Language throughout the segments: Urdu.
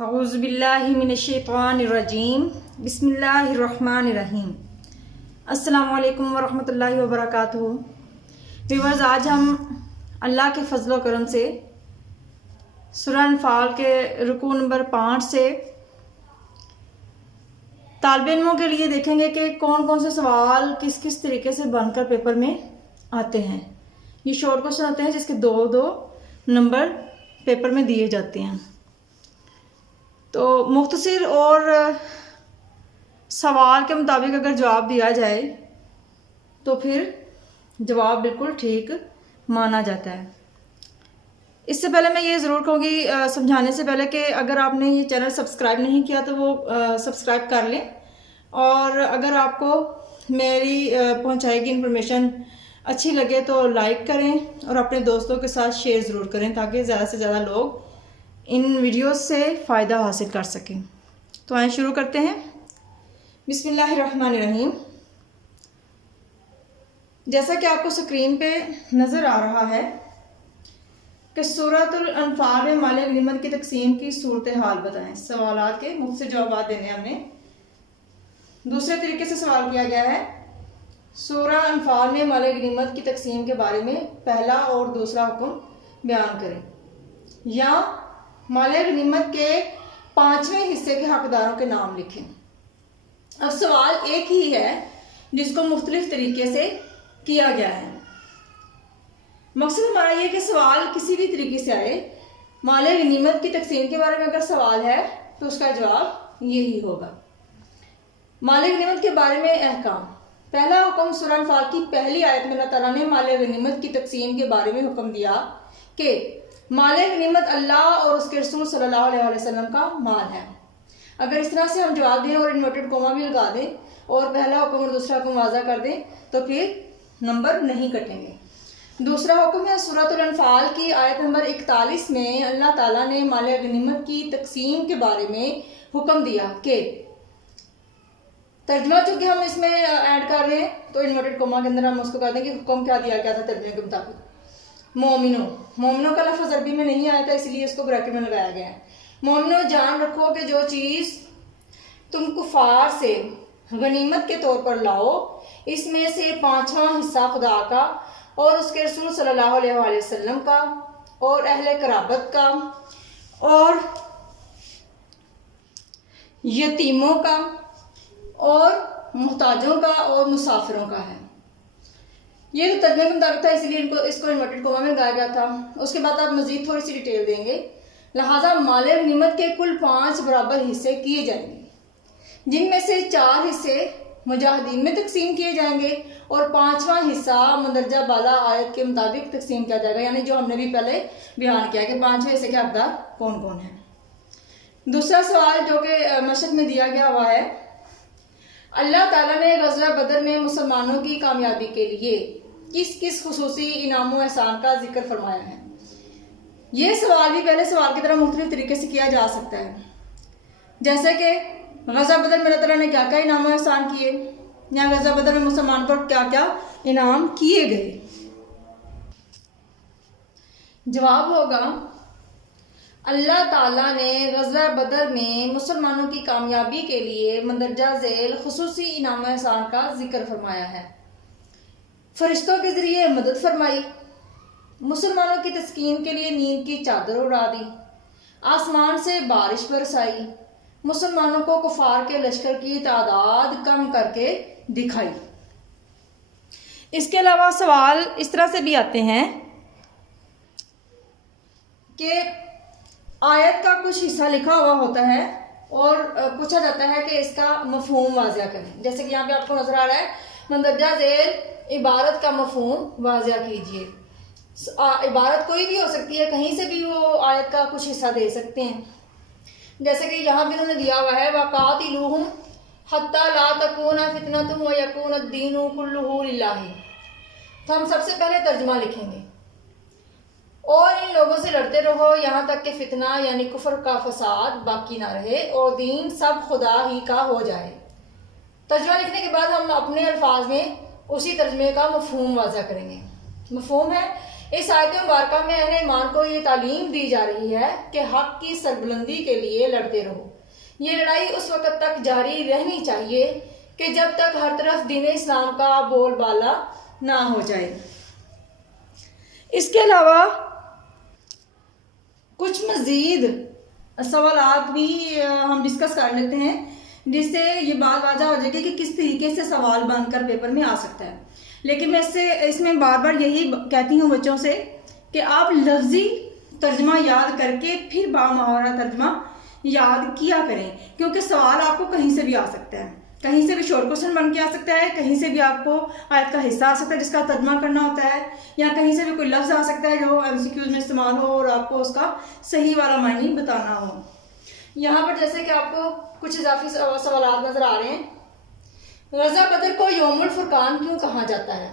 اعوذ باللہ من الشیطان الرجیم بسم اللہ الرحمن الرحیم۔ السلام علیکم ورحمۃ اللہ وبرکاتہ۔ ویورز، آج ہم اللہ کے فضل و کرم سے سورہ انفال کے رکوع نمبر 5 سے طالب علموں کے لیے دیکھیں گے کہ کون کون سے سوال کس کس طریقے سے بن کر پیپر میں آتے ہیں۔ یہ شارٹ کوشچن آتے ہیں جس کے دو نمبر پیپر میں دیے جاتے ہیں۔ تو مختصر اور سوال کے مطابق اگر جواب دیا جائے تو پھر جواب بالکل ٹھیک مانا جاتا ہے۔ اس سے پہلے میں یہ ضرور کہوں گی سمجھانے سے پہلے کہ اگر آپ نے یہ چینل سبسکرائب نہیں کیا تو وہ سبسکرائب کر لیں، اور اگر آپ کو میری پہنچائی گی انفارمیشن اچھی لگے تو لائک کریں اور اپنے دوستوں کے ساتھ شیئر ضرور کریں تاکہ زیادہ سے زیادہ لوگ ان ویڈیوز سے فائدہ حاصل کر سکیں۔ تو آئیں شروع کرتے ہیں۔ بسم اللہ الرحمن الرحیم۔ جیسا کہ آپ کو سکرین پہ نظر آ رہا ہے کہ سورۃ الانفال میں مال غنیمت کی تقسیم کی صورتحال بتائیں۔ سوالات کے مختصر جوابات دینے ہم نے۔ دوسرے طریقے سے سوال کیا گیا ہے، سورہ انفال میں مال غنیمت کی تقسیم کے بارے میں پہلا اور دوسرا حکم بیان کریں، یا مال غنیمت کے 5ویں حصے کے حقداروں کے نام لکھیں۔ اب سوال ایک ہی ہے جس کو مختلف طریقے سے کیا گیا ہے۔ مقصد ہمارا یہ کہ سوال کسی بھی طریقے سے آئے، مال غنیمت کی تقسیم کے بارے میں اگر سوال ہے تو اس کا جواب یہی ہوگا۔ مال غنیمت کے بارے میں احکام۔ پہلا حکم سورہ انفال کی پہلی آیت میں اللہ تعالیٰ نے مال غنیمت کی تقسیم کے بارے میں حکم دیا کہ مال غنیمت اللہ اور اس کے رسول صلی اللہ علیہ وسلم کا مال ہے۔ اگر اس طرح سے ہم جواب دیں اور انورٹڈ کوما بھی لگا دیں اور پہلا حکم اور دوسرا حکم واضح کر دیں تو پھر نمبر نہیں کٹیں گے۔ دوسرا حکم ہے سورۃ الانفال کی آیت نمبر 41 میں اللہ تعالیٰ نے مال غنیمت کی تقسیم کے بارے میں حکم دیا کہ، ترجمہ چونکہ ہم اس میں ایڈ کر رہے ہیں تو انورٹڈ کوما کے اندر ہم اس کو کہہ دیں کہ حکم کیا دیا گیا تھا ترجمے کے مطابق۔ مومنوں کا لفظ عربی میں نہیں آیا تھا، اس لیے اس کو بریکٹ میں لگایا گیا ہے۔ مومنوں، جان رکھو کہ جو چیز تم کفار سے غنیمت کے طور پر لاؤ، اس میں سے 5واں حصہ خدا کا اور اس کے رسول صلی اللہ علیہ وسلم کا اور اہل قرابت کا اور یتیموں کا اور محتاجوں کا اور مسافروں کا ہے۔ یہ تو ترجمے کے مطابق تھا، اس لیے اس کو انورٹڈ کوما میں لگایا گیا تھا۔ اس کے بعد آپ مزید تھوڑی سی ڈیٹیل دیں گے۔ لہٰذا مال غنیمت کے کل 5 برابر حصے کیے جائیں گے، جن میں سے 4 حصے مجاہدین میں تقسیم کیے جائیں گے اور 5واں حصہ مندرجہ بالا آیت کے مطابق تقسیم کیا جائے گا، یعنی جو ہم نے بھی پہلے بیان کیا کہ 5ویں حصے کے حقدار کون کون ہیں۔ دوسرا سوال جو کہ مشق میں دیا گیا ہوا ہے، اللہ تعالیٰ نے غزوہ بدر میں مسلمانوں کی کامیابی کے لیے کس کس خصوصی انعام و احسان کا ذکر فرمایا ہے؟ یہ سوال بھی پہلے سوال کی طرح مختلف طریقے سے کیا جا سکتا ہے، جیسے کہ غزوہ بدر میں اللہ تعالیٰ نے کیا کیا انعام و احسان کیے، یا غزوہ بدر میں مسلمان پر کیا کیا انعام کیے گئے۔ جواب ہوگا، اللہ تعالیٰ نے غزوہ بدر میں مسلمانوں کی کامیابی کے لیے مندرجہ ذیل خصوصی انعام و احسان کا ذکر فرمایا ہے۔ فرشتوں کے ذریعے مدد فرمائی، مسلمانوں کی تسکین کے لیے نیند کی چادر اڑا دی، آسمان سے بارش برسائی، مسلمانوں کو کفار کے لشکر کی تعداد کم کر کے دکھائی۔ اس کے علاوہ سوال اس طرح سے بھی آتے ہیں کہ آیت کا کچھ حصہ لکھا ہوا ہوتا ہے اور پوچھا جاتا ہے کہ اس کا مفہوم واضح کریں، جیسے کہ یہاں پہ آپ کو نظر آ رہا ہے مندرجہ ذیل عبارت کا مفہوم واضح کیجیے۔ عبارت کوئی بھی ہو سکتی ہے، کہیں سے بھی وہ آیت کا کچھ حصہ دے سکتے ہیں، جیسے کہ یہاں بھی انہوں نے دیا ہوا ہے وَقَاتِلُوهُمْ حَتَّى لَا تَكُونَ فِتْنَةٌ وَيَكُونَ الدِّينُ كُلُّهُ لِلَّهِ۔ تو ہم سب سے پہلے ترجمہ لکھیں گے، اور ان لوگوں سے لڑتے رہو یہاں تک کہ فتنہ یعنی کفر کا فساد باقی نہ رہے اور دین سب خدا ہی کا ہو جائے۔ ترجمہ لکھنے کے بعد ہم اپنے الفاظ میں اسی ترجمے کا مفہوم واضح کریں گے۔ مفہوم ہے اس آیت مبارکہ میں اہل ایمان کو یہ تعلیم دی جا رہی ہے کہ حق کی سربلندی کے لیے لڑتے رہو۔ یہ لڑائی اس وقت تک جاری رہنی چاہیے کہ جب تک ہر طرف دین اسلام کا بول بالا نہ ہو جائے۔ اس کے علاوہ کچھ مزید سوالات بھی ہم ڈسکس کر لیتے ہیں، جس سے یہ بات واضح ہو جائے گی کہ کس طریقے سے سوال بن کر پیپر میں آ سکتا ہے۔ لیکن میں اس میں بار بار یہی کہتی ہوں بچوں سے کہ آپ لفظی ترجمہ یاد کر کے پھر بامحاورہ ترجمہ یاد کیا کریں، کیونکہ سوال آپ کو کہیں سے بھی آ سکتا ہے، کہیں سے بھی شارٹ کوسچن بن کے آ سکتا ہے، کہیں سے بھی آپ کو آیت کا حصہ آ سکتا ہے جس کا ترجمہ کرنا ہوتا ہے، یا کہیں سے بھی کوئی لفظ آ سکتا ہے جو MCQs میں استعمال ہو اور آپ کو اس کا صحیح والا معنی بتانا ہو۔ یہاں پر جیسے کہ آپ کو کچھ اضافی سوالات نظر آ رہے ہیں۔ غزوہ بدر کو یوم الفرقان کیوں کہا جاتا ہے؟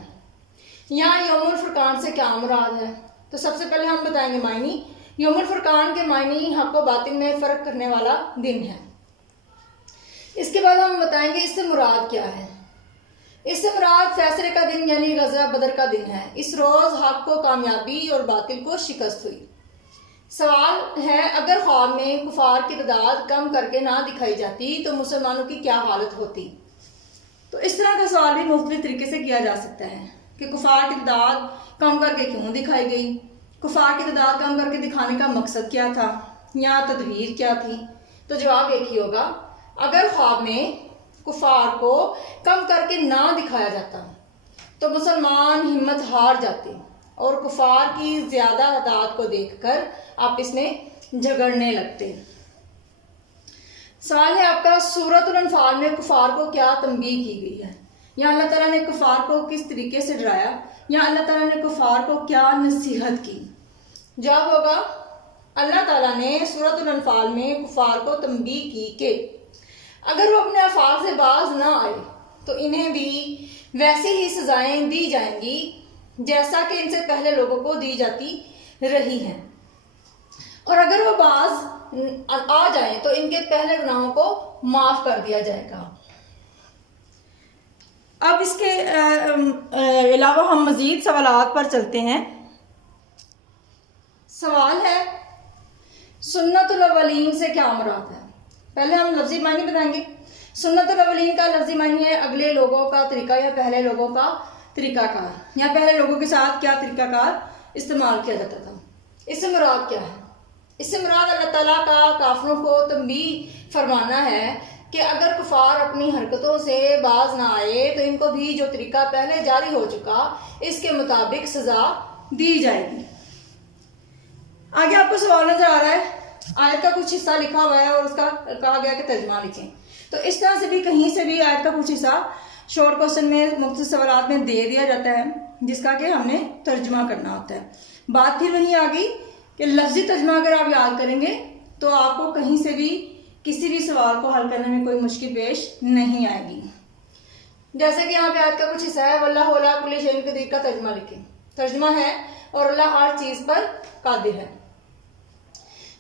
یہاں یوم الفرقان سے کیا مراد ہے؟ تو سب سے پہلے ہم بتائیں گے معنی۔ یوم الفرقان کے معنی حق و باطل میں فرق کرنے والا دن ہے۔ اس کے بعد ہم بتائیں گے اس سے مراد کیا ہے۔ اس سے مراد فیصلے کا دن یعنی غزوہ بدر کا دن ہے۔ اس روز حق کو کامیابی اور باطل کو شکست ہوئی۔ سوال ہے اگر خواب میں کفار کی تعداد کم کر کے نہ دکھائی جاتی تو مسلمانوں کی کیا حالت ہوتی؟ تو اس طرح کا سوال بھی مختلف طریقے سے کیا جا سکتا ہے کہ کفار کی تعداد کم کر کے کیوں دکھائی گئی، کفار کی تعداد کم کر کے دکھانے کا مقصد کیا تھا یا تدبیر کیا تھی؟ تو جواب ایک ہی ہوگا، اگر خواب میں کفار کو کم کر کے نہ دکھایا جاتا تو مسلمان ہمت ہار جاتے اور کفار کی زیادہ تعداد کو دیکھ کر آپس میں جھگڑنے لگتے۔ سوال ہے آپ کا، سورۃ الانفال میں کفار کو کیا تنبیہ کی گئی ہے؟ یا اللہ تعالیٰ نے کفار کو کس طریقے سے ڈرایا، یا اللہ تعالیٰ نے کفار کو کیا نصیحت کی؟ جواب ہوگا، اللہ تعالیٰ نے سورۃ الانفال میں کفار کو تنبیہ کی کہ اگر وہ اپنے افعال سے باز نہ آئے تو انہیں بھی ویسی ہی سزائیں دی جائیں گی جیسا کہ ان سے پہلے لوگوں کو دی جاتی رہی ہیں، اور اگر وہ باز آ جائیں تو ان کے پہلے گناہوں کو معاف کر دیا جائے گا۔ اب اس کے علاوہ ہم مزید سوالات پر چلتے ہیں۔ سوال ہے سنت الاولین سے کیا مراد ہے؟ پہلے ہم لفظی معنی بتائیں گے۔ سنت الاولین کا لفظی معنی ہے اگلے لوگوں کا طریقہ یا پہلے لوگوں کا طریقہ کار، یا پہلے لوگوں کے ساتھ کیا طریقہ کار استعمال کیا جاتا تھا۔ اس سے مراد کیا ہے؟ اس سے مراد اللہ تعالیٰ کا کافروں کو تنبیہ فرمانا ہے کہ اگر کفار اپنی حرکتوں سے باز نہ آئے تو ان کو بھی جو طریقہ پہلے جاری ہو چکا اس کے مطابق سزا دی جائے گی۔ آگے آپ کو سوال نظر آ رہا ہے، آیت کا کچھ حصہ لکھا ہوا ہے اور اس کا کہا گیا کہ ترجمہ لکھیں۔ تو اس طرح سے بھی کہیں سے بھی آیت کا کچھ حصہ شارٹ کوسچن میں مختصر سوالات میں دے دیا جاتا ہے جس کا کہ ہم نے ترجمہ کرنا ہوتا ہے۔ بات پھر وہیں آ گئی کہ لفظی ترجمہ اگر آپ یاد کریں گے تو آپ کو کہیں سے بھی کسی بھی سوال کو حل کرنے میں کوئی مشکل پیش نہیں آئے گی۔ جیسے کہ یہاں پہ آیت کا کچھ حصہ ہے واللہ علی کل شیء قدیر کا ترجمہ لکھیں۔ ترجمہ ہے اور اللہ ہر چیز پر قادر ہے۔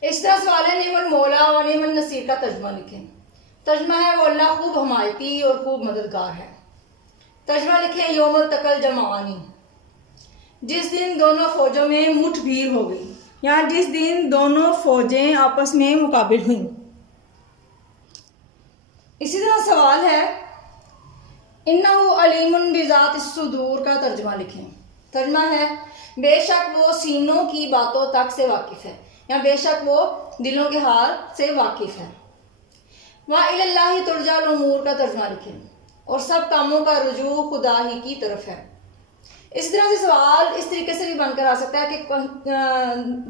اس طرح سوال ہے نعم المولا و نعم النصیر کا ترجمہ لکھیں۔ ترجمہ ہے وہ اللہ خوب حمایتی اور خوب مددگار ہے۔ ترجمہ لکھیں یوم التقى الجمعان، جس دن دونوں فوجوں میں مٹھ بھیڑ ہو گئی، یا جس دن دونوں فوجیں آپس میں مقابل ہوئیں۔ اسی طرح سوال ہے انہ علیم بذات الصدور کا ترجمہ لکھیں۔ ترجمہ ہے بے شک وہ سینوں کی باتوں تک سے واقف ہے، یا بے شک وہ دلوں کے حال سے واقف ہے۔ وَإِلَى اللَّهِ تُرْجَعُ الْأُمُورُ کا ترجمہ لکھیں، اور سب کاموں کا رجوع خدا ہی کی طرف ہے۔ اس طرح سے سوال اس طریقے سے بھی بن کر آ سکتا ہے کہ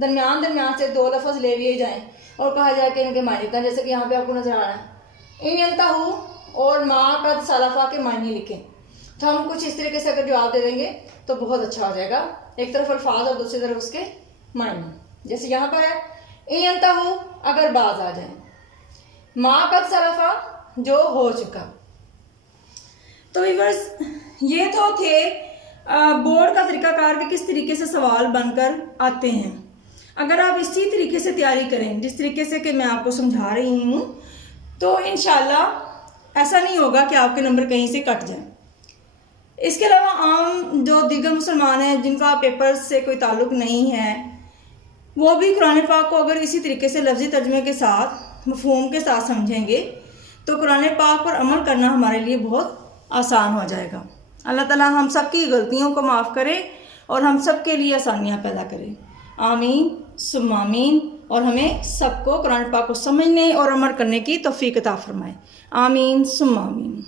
درمیان سے دو لفظ لے لیے جائیں اور کہا جائے کہ ان کے معنی کا، جیسے کہ یہاں پہ آپ کو نظر آ رہا ہے ان ينتہوا اور ما قد سلفا کے معنی لکھیں۔ تو ہم کچھ اس طریقے سے اگر جواب دے دیں گے تو بہت اچھا ہو جائے گا، ایک طرف الفاظ اور دوسری طرف اس کے معنی۔ جیسے یہاں پر ہے ان ينتہوا اگر باز آ جائیں، ما قد سلفا جو ہو چکا۔ تو ویورز یہ تو تھے بورڈ کا طریقہ کار کے کس طریقے سے سوال بن کر آتے ہیں۔ اگر آپ اسی طریقے سے تیاری کریں جس طریقے سے کہ میں آپ کو سمجھا رہی ہوں تو انشاءاللہ ایسا نہیں ہوگا کہ آپ کے نمبر کہیں سے کٹ جائیں۔ اس کے علاوہ عام جو دیگر مسلمان ہیں جن کا پیپر سے کوئی تعلق نہیں ہے، وہ بھی قرآن پاک کو اگر اسی طریقے سے لفظی ترجمے کے ساتھ مفہوم کے ساتھ سمجھیں گے تو قرآن پاک پر عمل کرنا ہمارے لیے بہت آسان ہو جائے گا۔ اللہ تعالیٰ ہم سب کی غلطیوں کو معاف کرے اور ہم سب کے لیے آسانیاں پیدا کرے، آمین ثم آمین، اور ہمیں سب کو قرآن پاک کو سمجھنے اور عمل کرنے کی توفیق عطا فرمائے، آمین ثم آمین۔